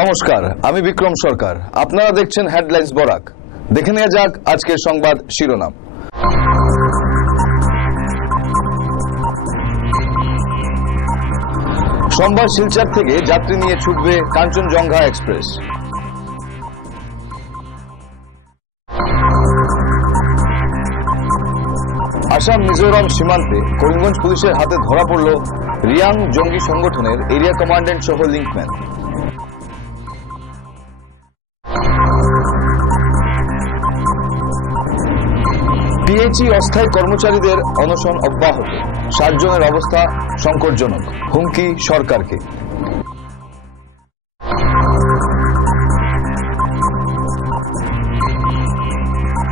নমস্কার, আমি বিক্রম সরকার। আপনারা দেখছেন হেডলাইন্স বরাক। দেখে নেওয়া যাক আজকের সংবাদ শিরোনাম। সোমবার শিলচর থেকে যাত্রী নিয়ে ছুটবে কাঞ্চনজঙ্ঘা এক্সপ্রেস। আসাম মিজোরাম সীমান্তে করিমগঞ্জ পুলিশের হাতে ধরা পড়ল রিয়াং জঙ্গি সংগঠনের এরিয়া কমান্ড্যান্ট সহ লিঙ্কম্যান। পিএইচই অস্থায়ী কর্মচারীদের অনশন অব্যাহত, 7 জনের অবস্থা সংকটজনক, হুমকি সরকারকে।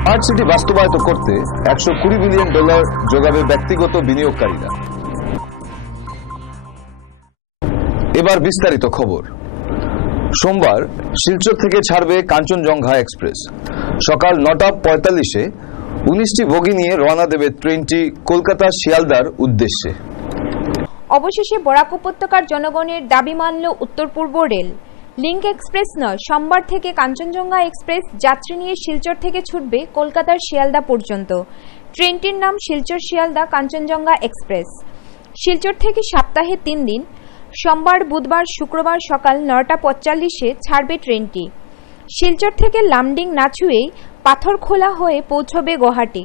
স্মার্ট সিটি বাস্তবায়িত করতে $120 বিলিয়ন যোগাবে ব্যক্তিগত বিনিয়োগকারীরা। এবার বিস্তারিত খবর। সোমবার শিলচর থেকে ছাড়বে কাঞ্চনজঙ্ঘা এক্সপ্রেস। সকাল 9:45-এ 19টি বগি নিয়ে রওনা দেবে ট্রেনটি কলকাতা শিয়ালদার উদ্দেশ্যে। অবশেষে বরাক উপত্যকার জনগণের দাবি মানল উত্তর পূর্ব রেল। লিংক এক্সপ্রেস নয়, সোমবার থেকে কাঞ্চনজঙ্ঘা এক্সপ্রেস যাত্রী নিয়ে শিলচর থেকে ছুটবে কলকাতার শিয়ালদা পর্যন্ত। ট্রেনটির নাম শিলচর শিয়ালদা কাঞ্চনজঙ্ঘা এক্সপ্রেস। শিলচর থেকে সপ্তাহে 3 দিন, সোমবার, বুধবার, শুক্রবার সকাল 9:45-এ ছাড়বে ট্রেনটি। শিলচর থেকে লামডিং না ছুঁয়েই পাথরখোলা হয়ে পৌঁছবে গুয়াহাটি।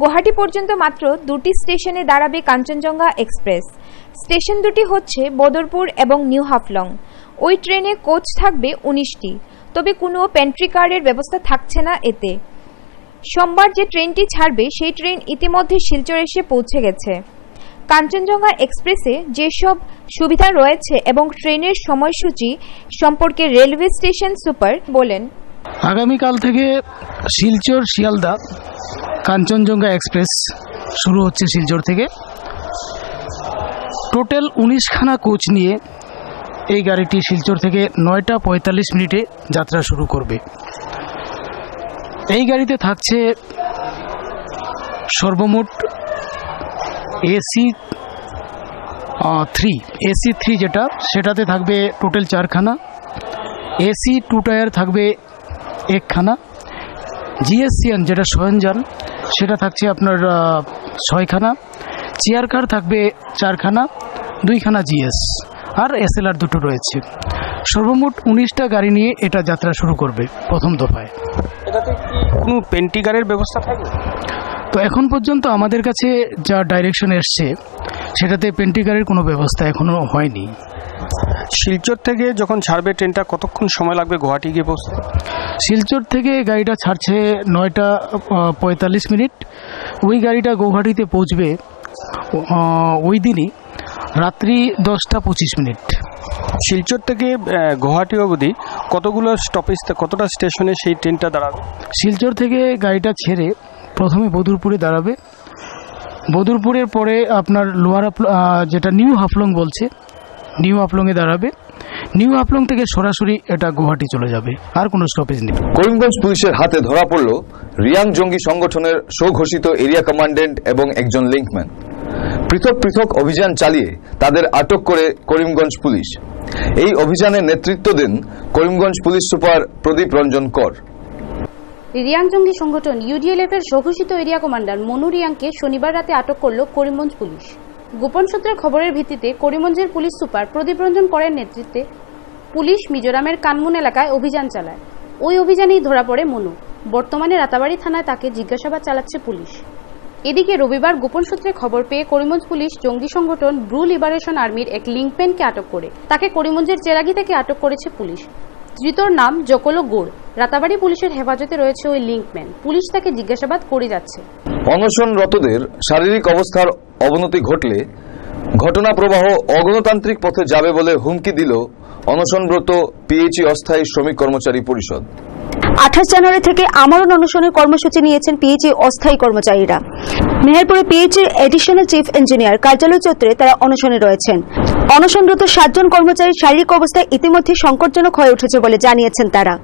গুয়াহাটি পর্যন্ত মাত্র 2টি স্টেশনে দাঁড়াবে কাঞ্চনজঙ্ঘা এক্সপ্রেস। স্টেশন দুটি হচ্ছে বদরপুর এবং নিউ হাফলং। ওই ট্রেনে কোচ থাকবে 19টি, তবে কোনো পেন্ট্রি কারের ব্যবস্থা থাকছে না এতে। সোমবার যে ট্রেনটি ছাড়বে সেই ট্রেন ইতিমধ্যে শিলচর এসে পৌঁছে গেছে। কাঞ্চনজঙ্ঘা এক্সপ্রেসে যেসব সুবিধা রয়েছে এবং ট্রেনের সময়সূচি সম্পর্কে রেলওয়ে স্টেশন সুপার বলেন, আগামীকাল থেকে শিলচর শিয়ালদা কাঞ্চনজঙ্ঘা এক্সপ্রেস শুরু হচ্ছে শিলচর থেকে। টোটাল 19খানা কোচ নিয়ে এই গাড়িটি শিলচর থেকে 9:45 যাত্রা শুরু করবে। এই গাড়িতে থাকছে সর্বমোট AC3 সেটাতে থাকবে টোটাল 4খানা, AC 2 টায়ার থাকবে 1খানা, GSCN যেটা সরঞ্জাম সেটা থাকছে আপনার 6খানা, চেয়ার কার থাকবে 4খানা, 2খানা GS আর SLR 2টো রয়েছে। সর্বমোট 19টা গাড়ি নিয়ে এটা যাত্রা শুরু করবে প্রথম দফায়। এটাতে কি কোনো পেন্টি কারের ব্যবস্থা থাকবে? তো এখন পর্যন্ত আমাদের কাছে যা ডাইরেকশন এসছে সেটাতে পেন্টি কারের কোনো ব্যবস্থা এখনো হয়নি। শিলচর থেকে যখন ছাড়বে ট্রেনটা কতক্ষণ সময় লাগবে গুয়াহাটি গিয়ে পৌঁছতে? শিলচর থেকে গাড়িটা ছাড়ছে 9:45। ওই গাড়িটা গুয়াহাটিতে পৌঁছবে ওই দিনই রাত্রি 10:25। শিলচর থেকে গুয়াহাটি অবধি কতগুলো স্টপেজ, কতটা স্টেশনে সেই ট্রেনটা দাঁড়াবে? শিলচর থেকে গাড়িটা ছেড়ে প্রথমে বদরপুরে দাঁড়াবে। বদরপুরের পরে আপনার লোয়ার যেটা নিউ হাফলং বলছে, নিউ হাফলংয়ে দাঁড়াবে। নিউ হাফলং থেকে সরাসরি এটা গুয়াহাটি চলে যাবে, আর কোনো স্টপেজ নেই। করিমগঞ্জ পুলিশের হাতে ধরা পড়ল রিয়াং জঙ্গি সংগঠনের স্বঘোষিত এরিয়া কমান্ড্যান্ট এবং একজন লিঙ্কম্যান। পৃথক পৃথক অভিযান চালিয়ে তাদের আটক করে করিমগঞ্জ পুলিশ। এই অভিযানের নেতৃত্ব দেন করিমগঞ্জ পুলিশ সুপার প্রদীপ রঞ্জন কর। রিয়াং জঙ্গি সংগঠন UDLF এর স্বঘোষিত এরিয়া কমান্ডার মনু রিয়াংকে শনিবার রাতে আটক করল করিমগঞ্জ পুলিশ। গোপন সূত্রের খবরের ভিত্তিতে করিমগঞ্জের পুলিশ সুপার প্রদীপ রঞ্জন করের নেতৃত্বে পুলিশ মিজোরামের কানমুন এলাকায় অভিযান চালায়। ওই অভিযানেই ধরা পড়ে মনু। বর্তমানে রাতাবাড়ি থানায় তাকে জিজ্ঞাসাবাদ চালাচ্ছে পুলিশ। এদিকে রবিবার গোপন সূত্রে খবর পেয়ে করিমগঞ্জ পুলিশ জঙ্গি সংগঠন ব্রু লিবারেশন আর্মির এক লিঙ্কম্যানকে আটক করে। তাকে করিমগঞ্জের চেরাগি থেকে আটক করেছে পুলিশ। ধৃতর নাম জকলো গোড়। রাতাবাড়ি পুলিশের হেফাজতে রয়েছে ওই লিঙ্কম্যান। পুলিশ তাকে জিজ্ঞাসাবাদ করে যাচ্ছে। অনশনরতদের শারীরিক অবস্থার অবনতি ঘটলে ঘটনা প্রবাহ অগণতান্ত্রিক পথে যাবে বলে হুমকি দিল অনশনরত পিএইচই অস্থায়ী শ্রমিক কর্মচারী পরিষদ। 28 জানুয়ারি থেকে আমরণ অনশনের কর্মসূচি নিয়েছেন পিএইচই অস্থায়ী কর্মচারীরা। মেহেরপুরে পিএইচির এডিশনাল চিফ ইঞ্জিনিয়ার কার্যালয় চত্বরে তারা অনশনে রয়েছেন। অনশনরত 7 জন কর্মচারীর শারীরিক অবস্থা ইতিমধ্যে সংকটজনক হয়ে উঠেছে বলে জানিয়েছেন তারা।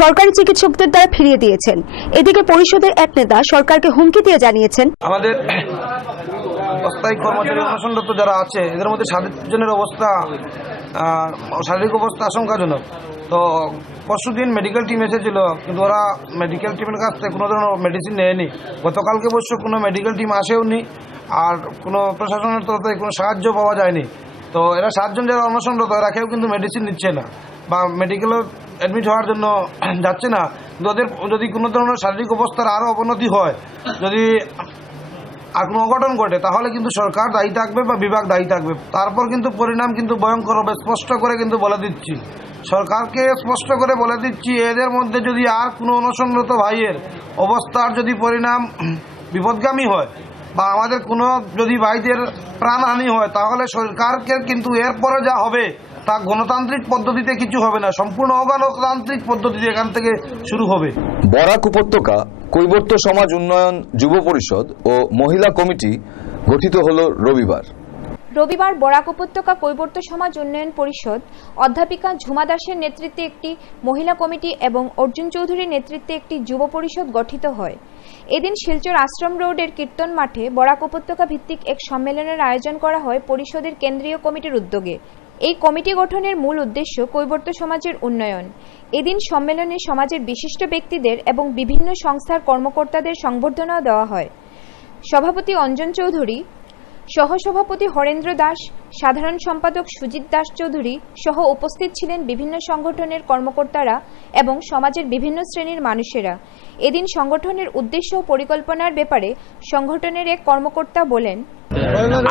সরকারি চিকিৎসকদের দ্বারা ফিরিয়ে দিয়েছেন। এদিকে পরিষদের এক নেতা সরকারকে হুমকি দিয়ে জানিয়েছেন, আমাদের অস্থায়ী কর্মচারী অনশনরত যারা আছে এদের মধ্যে 7 জনের অবস্থা শারীরিক অবস্থা আশঙ্কাজনক। তো পরশুদিন মেডিকেল টিম এসেছিল, কিন্তু ওরা মেডিকেল টিমের কাছ থেকে কোনো ধরনের মেডিসিন নেয়নি। গতকালকে অবশ্য কোনো মেডিকেল টিম আসেওনি, আর কোনো প্রশাসনের তরফ থেকে কোনো সাহায্য পাওয়া যায়নি। তো এরা 7 জন যারা অনশনরত, এরা কেউ কিন্তু মেডিসিন নিচ্ছে না বা মেডিকেলে অ্যাডমিট হওয়ার জন্য যাচ্ছে না। ওদের যদি কোনো ধরনের শারীরিক অবস্থার আরও অবনতি হয়, যদি আর কোনো অঘটন ঘটে, তাহলে কিন্তু সরকার দায়ী থাকবে বা বিভাগ দায়ী থাকবে। তারপর কিন্তু পরিণাম কিন্তু ভয়ঙ্কর হবে, স্পষ্ট করে কিন্তু বলে দিচ্ছি, সরকারকে স্পষ্ট করে বলে দিচ্ছি, এদের মধ্যে যদি আর কোনো অনশনরত ভাইয়ের অবস্থার যদি পরিণাম বিপদগামী হয় বা আমাদের কোনো যদি ভাইদের প্রাণহানি হয়, তাহলে সরকারকে কিন্তু এরপরে যা হবে তা গণতান্ত্রিক পদ্ধতিতে কিছু হবে না, সম্পূর্ণ অগণতান্ত্রিক পদ্ধতিতে এখান থেকে শুরু হবে। বরাক উপত্যকা কৈবর্ত সমাজ উন্নয়ন যুব পরিষদ ও মহিলা কমিটি গঠিত হল রবিবার বরাক উপত্যকা কৈবর্ত সমাজ উন্নয়ন পরিষদ অধ্যাপিকা ঝুমা দাসের নেতৃত্বে একটি মহিলা কমিটি এবং অর্জুন চৌধুরীর নেতৃত্বে একটি যুব পরিষদ গঠিত হয়। এদিন শিলচর আশ্রম রোডের কীর্তন মাঠে বরাক উপত্যকা ভিত্তিক এক সম্মেলনের আয়োজন করা হয় পরিষদের কেন্দ্রীয় কমিটির উদ্যোগে। এই কমিটি গঠনের মূল উদ্দেশ্য কৈবর্ত সমাজের উন্নয়ন। এদিন সম্মেলনে সমাজের বিশিষ্ট ব্যক্তিদের এবং বিভিন্ন সংস্থার কর্মকর্তাদের সংবর্ধনা দেওয়া হয়। সভাপতি অঞ্জন চৌধুরী, সহসভাপতি হরেন্দ্র দাস, সাধারণ সম্পাদক সুজিত দাস চৌধুরী সহ উপস্থিত ছিলেন বিভিন্ন সংগঠনের কর্মকর্তারা এবং সমাজের বিভিন্ন শ্রেণীর মানুষেরা। এদিন সংগঠনের উদ্দেশ্য ও পরিকল্পনার ব্যাপারে সংগঠনের এক কর্মকর্তা বলেন,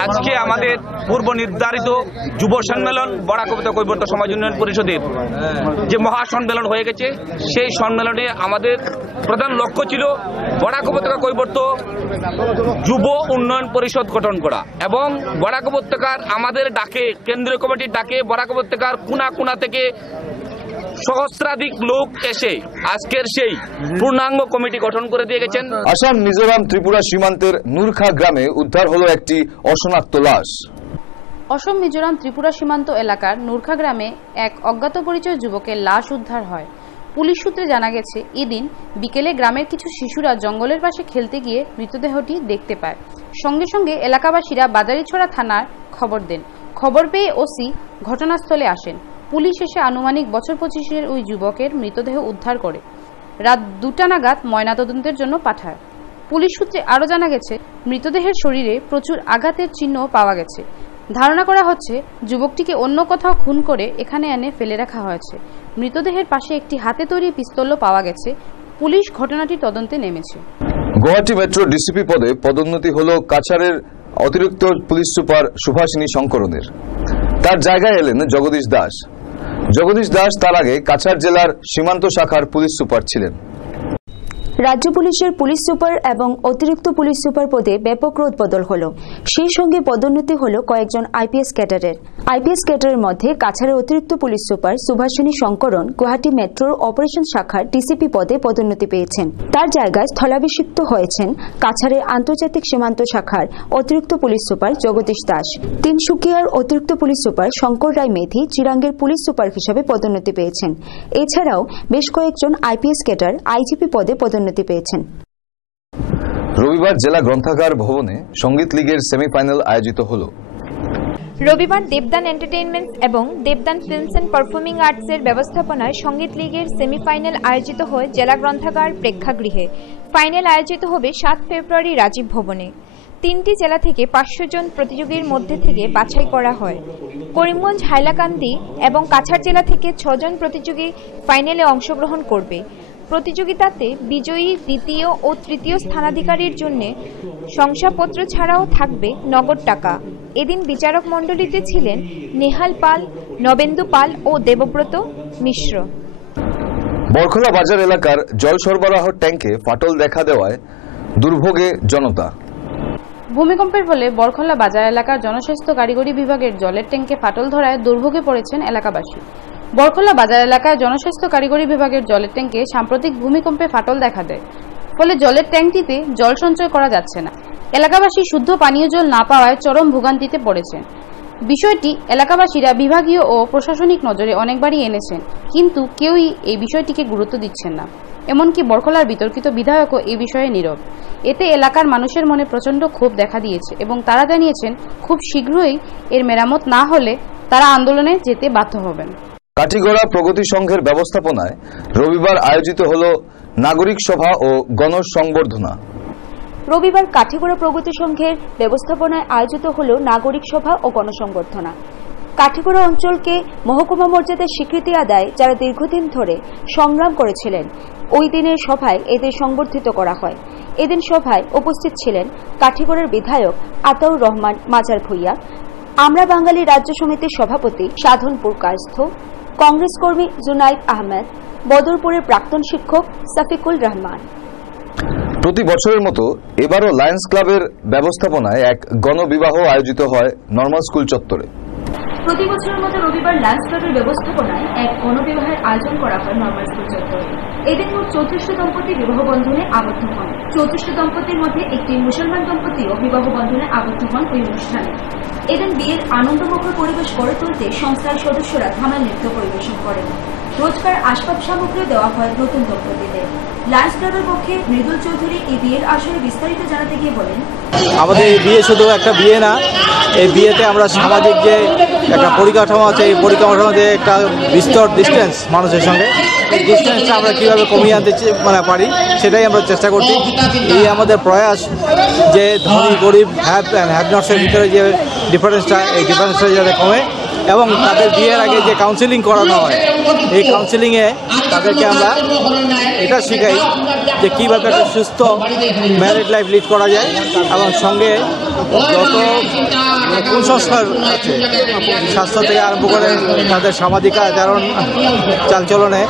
আজকে আমাদের পূর্ব নির্ধারিত যুব সম্মেলন বরাক উপত্যকা কৈবর্ত সমাজ উন্নয়ন পরিষদের যে মহা সম্মেলন হয়ে গেছে, সেই সম্মেলনে আমাদের প্রধান লক্ষ্য ছিল বরাক উপত্যকা কৈবর্ত যুব উন্নয়ন পরিষদ গঠন করা এবং বরাক উপত্যকার আমাদের ডাকে, কেন্দ্রীয় কমিটির ডাকে বরাক উপত্যকার কোনা কোনা থেকে সহস্রাধিক লোক এসে আজকের সেই পূর্ণাঙ্গ কমিটি গঠন করে দিয়ে গেছেন। আসাম মিজোরাম ত্রিপুরা সীমান্তের নুরখা গ্রামে উদ্ধার হলো একটি অশনাক্ত লাশ। অসম মিজোরাম ত্রিপুরা সীমান্ত এলাকার নুরখা গ্রামে এক অজ্ঞাত পরিচয় যুবকের লাশ উদ্ধার হয়। পুলিশ সূত্রে জানা গেছে, এদিন বিকেলে গ্রামের কিছু শিশুরা জঙ্গলের পাশে খেলতে গিয়ে মৃতদেহটি দেখতে পায়। সঙ্গে সঙ্গে এলাকাবাসীরা বাজারিছড়া থানার খবর দেন। খবর পেয়ে ওসি ঘটনাস্থলে আসেন। পুলিশ এসে আনুমানিক বছর 25-এর ওই যুবকের মৃতদেহ উদ্ধার করে রাত 2টা নাগাদ ময়নাতদন্তের জন্য পাঠায়। পুলিশ সূত্রে আরও জানা গেছে, মৃতদেহের শরীরে প্রচুর আঘাতের চিহ্ন পাওয়া গেছে। ধারণা করা হচ্ছে যুবকটিকে অন্য কোথাও খুন করে এখানে এনে ফেলে রাখা হয়েছে। মৃতদেহের পাশে একটি হাতে তৈরি পিস্তলও পাওয়া গেছে। পুলিশ ঘটনাটির তদন্তে নেমেছে। গুয়াহাটি মেট্রো ডিসিপি পদে পদোন্নতি হল কাছাড়ের অতিরিক্ত পুলিশ সুপার সুভাষিনী শঙ্করনের। তার জায়গায় এলেন জগদীশ দাস। জগদীশ দাস তার আগে কাছাড় জেলার সীমান্ত শাখার পুলিশ সুপার ছিলেন। রাজ্য পুলিশের পুলিশ সুপার এবং অতিরিক্ত পুলিশ সুপার পদে ব্যাপক রদবদল হল। সেই সঙ্গে পদোন্নতি হল কয়েকজন আইপিএস ক্যাডারের। আইপিএস ক্যাডারের মধ্যে কাছাড়ের অতিরিক্ত পুলিশ সুপার সুভাষিনী শঙ্করন গুয়াহাটি মেট্রোর অপারেশন শাখার ডিসিপি পদে পদোন্নতি পেয়েছেন। তার জায়গায় স্থলাভিষিক্ত হয়েছেন কাছাড়ের আন্তর্জাতিক সীমান্ত শাখার অতিরিক্ত পুলিশ সুপার জগদীশ দাস। তিনসুকিয়ার অতিরিক্ত পুলিশ সুপার শঙ্কর রায় মেধি চিরাঙ্গের পুলিশ সুপার হিসাবে পদোন্নতি পেয়েছেন। এছাড়াও বেশ কয়েকজন আইপিএস ক্যাডার আইজিপি পদে পদোন্নতি পেয়েছেন। রবিবার জেলা গ্রন্থাগার ভবনে সঙ্গীত লীগের সেমিফাইনাল আয়োজিত হল। রবিবার দেবদান এন্টারটেইনমেন্টস এবং দেবদান ফিল্মস অ্যান্ড পারফর্মিং আর্টসের ব্যবস্থাপনায় সঙ্গীত লীগের সেমিফাইনাল আয়োজিত হয় জেলা গ্রন্থাগার প্রেক্ষাগৃহে। ফাইনাল আয়োজিত হবে 7 ফেব্রুয়ারি রাজীব ভবনে। 3টি জেলা থেকে 500 জন প্রতিযোগীর মধ্যে থেকে বাছাই করা হয়। করিমগঞ্জ, হাইলাকান্দি এবং কাছাড় জেলা থেকে 6 জন প্রতিযোগী ফাইনালে অংশগ্রহণ করবে। প্রতিযোগিতাতে বিজয়ী দ্বিতীয় ও তৃতীয় স্থানাধিকারীর জন্য শংসাপত্র ছাড়াও থাকবে নগদ টাকা। এদিন বিচারক মণ্ডলীতে ছিলেন নেহাল পাল, নবেন্দু পাল ও দেবব্রত মিশ্র। বরখলা বাজার এলাকার জল সরবরাহ ট্যাঙ্কে ফাটল দেখা দেওয়ায় দুর্ভোগে জনতা। ভূমিকম্পের ফলে বরখলা বাজার এলাকার জনস্বাস্থ্য কারিগরি বিভাগের জলের ট্যাঙ্কে ফাটল ধরায় দুর্ভোগে পড়েছেন এলাকাবাসী। বরখলা বাজার এলাকায় জনস্বাস্থ্য কারিগরি বিভাগের জলের ট্যাঙ্কে সাম্প্রতিক ভূমিকম্পে ফাটল দেখা দেয়। ফলে জলের ট্যাঙ্কটিতে জল সঞ্চয় করা যাচ্ছে না। এলাকাবাসী শুদ্ধ পানীয় জল না পাওয়ায় চরম ভোগান্তিতে পড়েছেন। বিষয়টি এলাকাবাসীরা বিভাগীয় ও প্রশাসনিক নজরে অনেকবারই এনেছেন, কিন্তু কেউই এই বিষয়টিকে গুরুত্ব দিচ্ছেন না। এমনকি বরখলার বিতর্কিত বিধায়কও এই বিষয়ে নীরব। এতে এলাকার মানুষের মনে প্রচণ্ড ক্ষোভ দেখা দিয়েছে এবং তারা জানিয়েছেন খুব শীঘ্রই এর মেরামত না হলে তারা আন্দোলনে যেতে বাধ্য হবেন। কাঠিগড়া প্রগতি সংঘের ব্যবস্থাপনায় রবিবার আয়োজিত হল নাগরিক সভা ও গণসংবর্ধনা। রবিবার কাঠিগড়া প্রগতি সংঘের ব্যবস্থাপনায় আয়োজিত হল নাগরিক সভা ও গণসংবর্ধনা। কাঠিগড়া অঞ্চলকে মহকুমা মর্যাদার স্বীকৃতি আদায়ে যারা দীর্ঘদিন ধরে সংগ্রাম করেছিলেন, ওই দিনের সভায় এদের সংবর্ধিত করা হয়। এদিন সভায় উপস্থিত ছিলেন কাঠিগড়ার বিধায়ক আতাউর রহমান মাজার ভূঁইয়া, আমরা বাঙালি রাজ্য সমিতির সভাপতি সাধনপুর কায়স্থ, কংগ্রেস কর্মী জুনাইদ আহমেদ, বদরপুরের প্রাক্তন শিক্ষক সাফিকুল রহমান। প্রতি বছরের মতো এবারও লায়ন্স ক্লাবের ব্যবস্থাপনায় এক গণবিবাহ আয়োজিত হয় নর্মাল স্কুল চত্বরে। প্রতি বছরের মতো রবিবার লায়ন্স ক্লাবের ব্যবস্থাপনায় এক গণবিবাহের আয়োজন করা হয় নর্মাল স্কুল চত্বরে। এদিন মোট 34 দম্পতি বিবাহ বন্ধনে আবদ্ধ হন। 34 দম্পতির মধ্যে একটি মুসলমান দম্পতিও বিবাহ বন্ধনে আবদ্ধ হন ওই অনুষ্ঠানে। এদিন বিয়ের আনন্দমুখর পরিবেশ গড়ে তুলতে সংস্থার সদস্যরা ধামাল নৃত্য পরিবেশন করেন। রোজকার আসবাব সামগ্রী দেওয়া হয় নতুন দম্পতিদের। লায়ন্স ক্লাবের পক্ষে মৃদুল চৌধুরী এই বিয়ের আসরে বিস্তারিত জানাতে গিয়ে বলেন, আমাদের এই বিয়ে শুধু একটা বিয়ে না, এই বিয়েতে আমরা সামাজিক যে একটা পরিকাঠামো আছে, এই পরিকাঠামোতে একটা বিস্তর ডিস্টেন্স মানুষের সঙ্গে, এই ডিস্টেন্সটা আমরা কীভাবে কমিয়ে আনতে পারি সেটাই আমরা চেষ্টা করছি। এই আমাদের প্রয়াস যে ধনী গরিব হ্যাভ অ্যান্ড হ্যাভ নটসের ভিতরে যে ডিফারেন্সটা, এই ডিফারেন্সটা যাতে কমে এবং তাদের বিয়ের আগে যে কাউন্সেলিং করানো হয়, এই কাউন্সেলিংয়ে তাদেরকে আমরা এটা শেখাই যে কীভাবে একটা সুস্থ ম্যারিড লাইফ লিড করা যায় এবং সঙ্গে যত কুসংস্কার আছে স্বাস্থ্য থেকে আরম্ভ করে তাদের সামাজিক আচরণ চালচলনে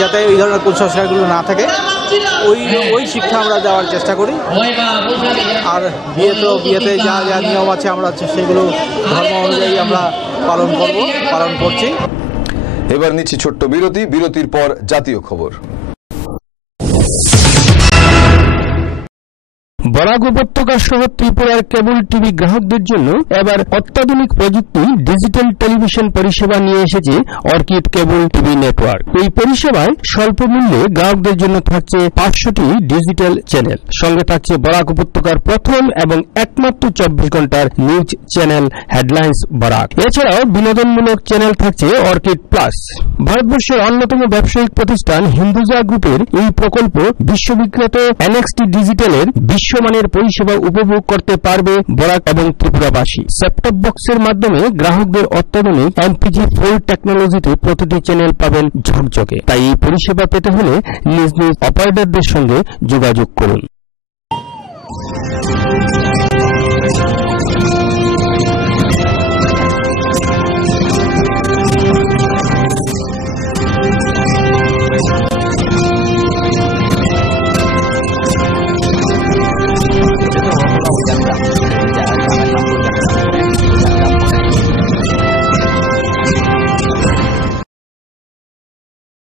যাতে এই ধরনের কুসংস্কারগুলো না থাকে ওই শিক্ষা আমরা দেওয়ার চেষ্টা করি। আর বিয়েতে যা যা নিয়ম আছে আমরা সেগুলো ধর্ম অনুযায়ী আমরা পালন করছি। এবার নিচ্ছি ছোট্ট বিরতির পর জাতীয় খবর। বরাক উপত্যকা সহ ত্রিপুরার কেবল টিভি গ্রাহকদের জন্য এবার অত্যাধুনিক প্রযুক্তি ডিজিটাল টেলিভিশন পরিষেবা নিয়ে এসেছে অর্কিড কেবল টিভি নেটওয়ার্ক। এই পরিষেবায় স্বল্প মূল্যে গ্রাহকদের জন্য থাকছে 500টি ডিজিটাল চ্যানেল, সঙ্গে থাকছে বরাক উপত্যকার প্রথম এবং একমাত্র 24 ঘন্টার নিউজ চ্যানেল হেডলাইন্স বরাক। এছাড়াও বিনোদনমূলক চ্যানেল থাকছে অর্কিড প্লাস। ভারতবর্ষের অন্যতম ব্যবসায়িক প্রতিষ্ঠান হিন্দুজা গ্রুপের এই প্রকল্প বিশ্ববিখ্যাত এনএক্সটি ডিজিটালের বিশ্বমানের পরিষেবা উপভোগ করতে পারবে বরাক এবং ত্রিপুরাবাসী। সেটটপ বক্সের মাধ্যমে গ্রাহকদের অত্যাধুনিক MPG4 টেকনোলজিতে প্রতিটি চ্যানেল পাবেন ঝকঝকে। তাই এই পরিষেবা পেতে হলে নিজ নিজ অপারেটরদের সঙ্গে যোগাযোগ করুন।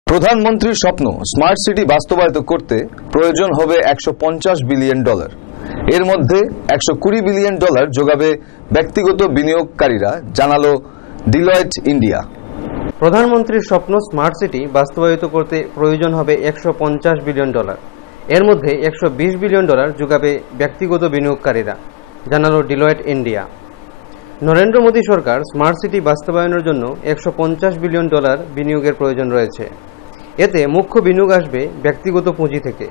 প্রধানমন্ত্রীর স্বপ্ন স্মার্ট সিটি বাস্তবায়িত করতে প্রয়োজন হবে $150 বিলিয়ন। এর মধ্যে $120 বিলিয়ন যোগাবে ব্যক্তিগত বিনিয়োগকারীরা, জানালো ডিলয়েট ইন্ডিয়া। প্রধানমন্ত্রীর স্বপ্ন স্মার্ট সিটি বাস্তবায়িত করতে প্রয়োজন হবে $150 বিলিয়ন। এর মধ্যে $120 বিলিয়ন যোগাবে ব্যক্তিগত বিনিয়োগকারীরা, জানালো ডিলয়েট ইন্ডিয়া। নরেন্দ্র মোদী সরকার স্মার্ট সিটি বাস্তবায়নের জন্য $150 বিলিয়ন বিনিয়োগের প্রয়োজন রয়েছে। এতে মুখ্য বিনিয়োগ আসবে ব্যক্তিগত পুঁজি থেকে।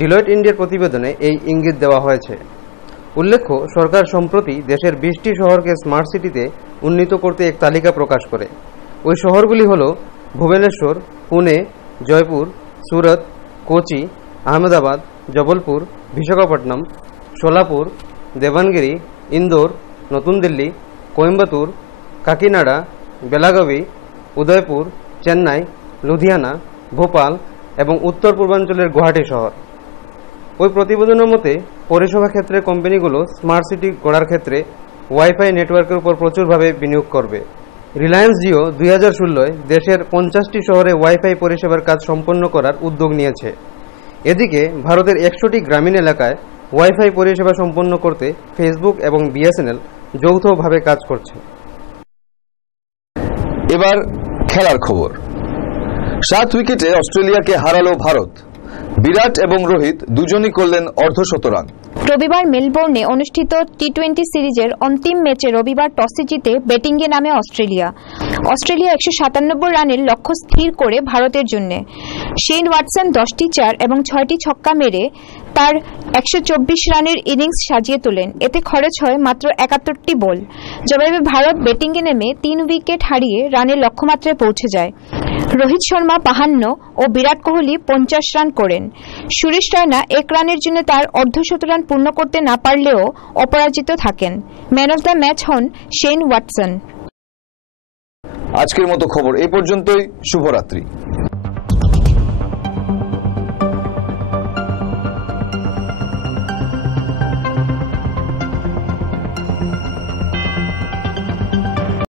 ডিলয়েট ইন্ডিয়ার প্রতিবেদনে এই ইঙ্গিত দেওয়া হয়েছে। উল্লেখ্য, সরকার সম্প্রতি দেশের 20টি শহরকে স্মার্ট সিটিতে উন্নীত করতে এক তালিকা প্রকাশ করে। ওই শহরগুলি হল ভুবনেশ্বর, পুনে, জয়পুর, সুরত, কোচি, আহমেদাবাদ, জবলপুর, বিশাখাপট্টনম, সোলাপুর, দেবানগিরি, ইন্দোর, নতুন দিল্লি, কোয়েম্বাতুর, কাকিনাডা, বেলাগাভি, উদয়পুর, চেন্নাই, লুধিয়ানা, ভোপাল এবং উত্তর পূর্বাঞ্চলের গুয়াহাটি শহর। ওই প্রতিবেদনের মতে পরিষেবা ক্ষেত্রে কোম্পানিগুলো স্মার্ট সিটি গড়ার ক্ষেত্রে ওয়াইফাই নেটওয়ার্কের উপর প্রচুরভাবে বিনিয়োগ করবে। রিলায়েন্স জিও 2016-য় দেশের 50টি শহরে ওয়াইফাই পরিষেবার কাজ সম্পন্ন করার উদ্যোগ নিয়েছে। এদিকে ভারতের 100টি গ্রামীণ এলাকায় ওয়াইফাই পরিষেবা সম্পন্ন করতে ফেসবুক এবং বিএসএনএল যৌথভাবে কাজ করছে। এবার খেলার খবর। 7 উইকেটে অস্ট্রেলিয়াকে হারালো ভারত। বিরাট এবং রোহিত দুজনই করলেন অর্ধশতরান। রবিবার মেলবোর্নে অনুষ্ঠিত টি-20 সিরিজের অন্তিম ম্যাচে রবিবার টসে জিতে ব্যাটিংয়ে নামে অস্ট্রেলিয়া 197 রানের লক্ষ্য স্থির করে ভারতের জন্য। শেন ওয়াটসন 10টি 4 এবং 6টি ছক্কা মেরে তার 124 রানের ইনিংস সাজিয়ে তোলেন। এতে খরচ হয় মাত্র 71টি বল। জবাবে ভারত ব্যাটিংয়ে নেমে 3 উইকেট হারিয়ে রানের লক্ষ্যমাত্রায় পৌঁছে যায়। রোহিত শর্মা 52 ও বিরাট কোহলি 50 রান করেন। সুরেশ রায়না 1 রানের জন্য তার অর্ধশতরান পূর্ণ করতে না পারলেও অপরাজিত থাকেন। ম্যান অফ দ্য ম্যাচ হন শেন ওয়াটসন। আজকের মতো খবর এই পর্যন্তই। শুভরাত্রি।